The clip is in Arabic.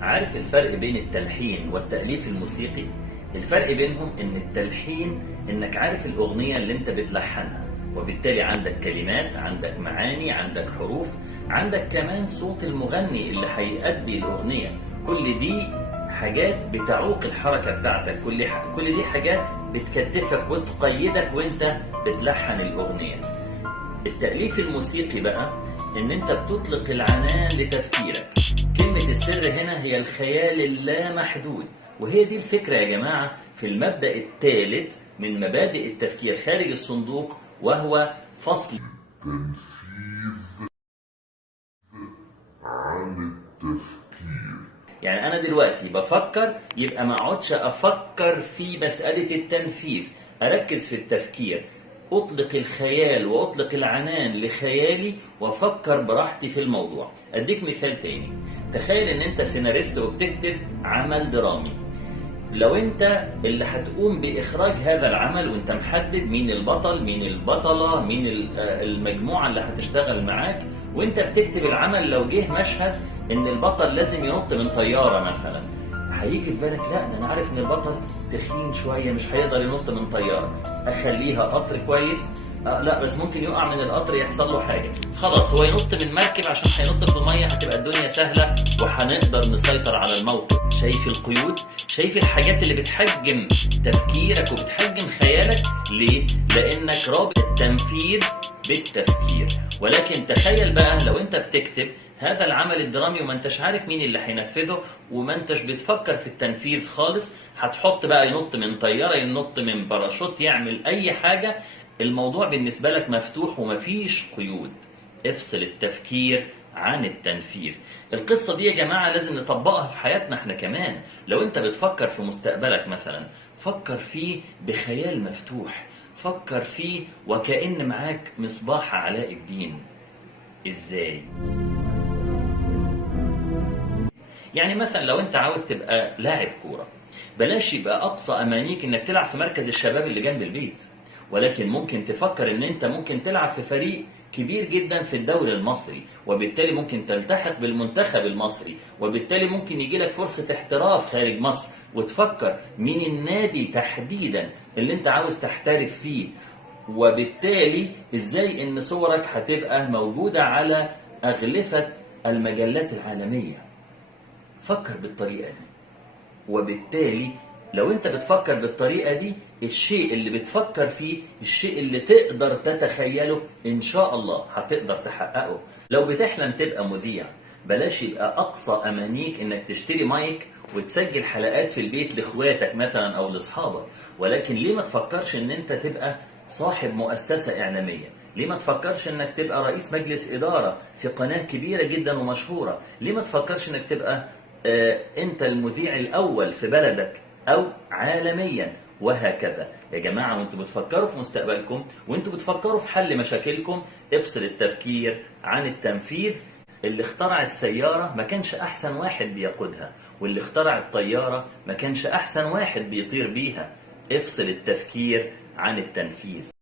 عارف الفرق بين التلحين والتأليف الموسيقي؟ الفرق بينهم ان التلحين انك عارف الأغنية اللي انت بتلحنها، وبالتالي عندك كلمات، عندك معاني، عندك حروف، عندك كمان صوت المغني اللي هيأدي الأغنية. كل دي حاجات بتعوق الحركة بتاعتك، كل دي حاجات بتكتفك وتقيدك وانت بتلحن الأغنية. التأليف الموسيقي بقى ان انت بتطلق العنان لتفكيرك. كلمة السر هنا هي الخيال اللامحدود، وهي دي الفكرة يا جماعة في المبدأ الثالث من مبادئ التفكير خارج الصندوق، وهو فصل تنفيذ عن التفكير. يعني أنا دلوقتي بفكر، يبقى ما اقعدش أفكر في مسألة التنفيذ، أركز في التفكير، أطلق الخيال وأطلق العنان لخيالي وأفكر براحتي في الموضوع. أديك مثال تاني. تخيل إن أنت سيناريست وبتكتب عمل درامي. لو أنت اللي هتقوم بإخراج هذا العمل وأنت محدد مين البطل، مين البطلة، مين المجموعة اللي هتشتغل معاك، وأنت بتكتب العمل، لو جه مشهد إن البطل لازم ينط من طيارة مثلا، هيجي في بالك لا ده انا عارف ان البطل تخين شويه مش هيقدر ينط من طياره، اخليها قطر كويس. لا بس ممكن يقع من القطر يحصل له حاجه، خلاص هو ينط من مركب عشان هينط في الميه، هتبقى الدنيا سهله وهنقدر نسيطر على الموقف. شايف القيود؟ شايف الحاجات اللي بتحجم تفكيرك وبتحجم خيالك؟ ليه؟ لانك رابط التنفيذ بالتفكير. ولكن تخيل بقى لو انت بتكتب هذا العمل الدرامي وما انتش عارف مين اللي هينفذه، وما انتش بتفكر في التنفيذ خالص، هتحط بقى ينط من طيارة، ينط من باراشوت، يعمل اي حاجة، الموضوع بالنسبة لك مفتوح ومفيش قيود. افصل التفكير عن التنفيذ. القصة دي يا جماعة لازم نطبقها في حياتنا احنا كمان. لو انت بتفكر في مستقبلك مثلا، فكر فيه بخيال مفتوح، فكر فيه وكأن معاك مصباح علاء الدين. ازاي؟ يعني مثلا لو انت عاوز تبقى لاعب كورة، بلاش يبقى اقصى امانيك انك تلعب في مركز الشباب اللي جنب البيت، ولكن ممكن تفكر ان انت ممكن تلعب في فريق كبير جدا في الدوري المصري، وبالتالي ممكن تلتحق بالمنتخب المصري، وبالتالي ممكن يجي لك فرصة احتراف خارج مصر، وتفكر مين النادي تحديدا اللي انت عاوز تحترف فيه، وبالتالي ازاي ان صورك هتبقى موجودة على اغلفة المجلات العالمية. فكر بالطريقة دي، وبالتالي لو انت بتفكر بالطريقة دي، الشيء اللي بتفكر فيه، الشيء اللي تقدر تتخيله، ان شاء الله هتقدر تحققه. لو بتحلم تبقى مذيع، بلاش يبقى اقصى امانيك انك تشتري مايك وتسجل حلقات في البيت لاخواتك مثلا او لاصحابك، ولكن ليه ما تفكرش ان انت تبقى صاحب مؤسسة اعلامية؟ ليه ما تفكرش انك تبقى رئيس مجلس ادارة في قناة كبيرة جدا ومشهورة؟ ليه ما تفكرش انك تبقى انت المذيع الاول في بلدك او عالميا؟ وهكذا يا جماعة. وانتوا بتفكروا في مستقبلكم، وانتوا بتفكروا في حل مشاكلكم، افصل التفكير عن التنفيذ. اللي اخترع السيارة ما كانش احسن واحد بيقودها، واللي اخترع الطيارة ما كانش احسن واحد بيطير بيها. افصل التفكير عن التنفيذ.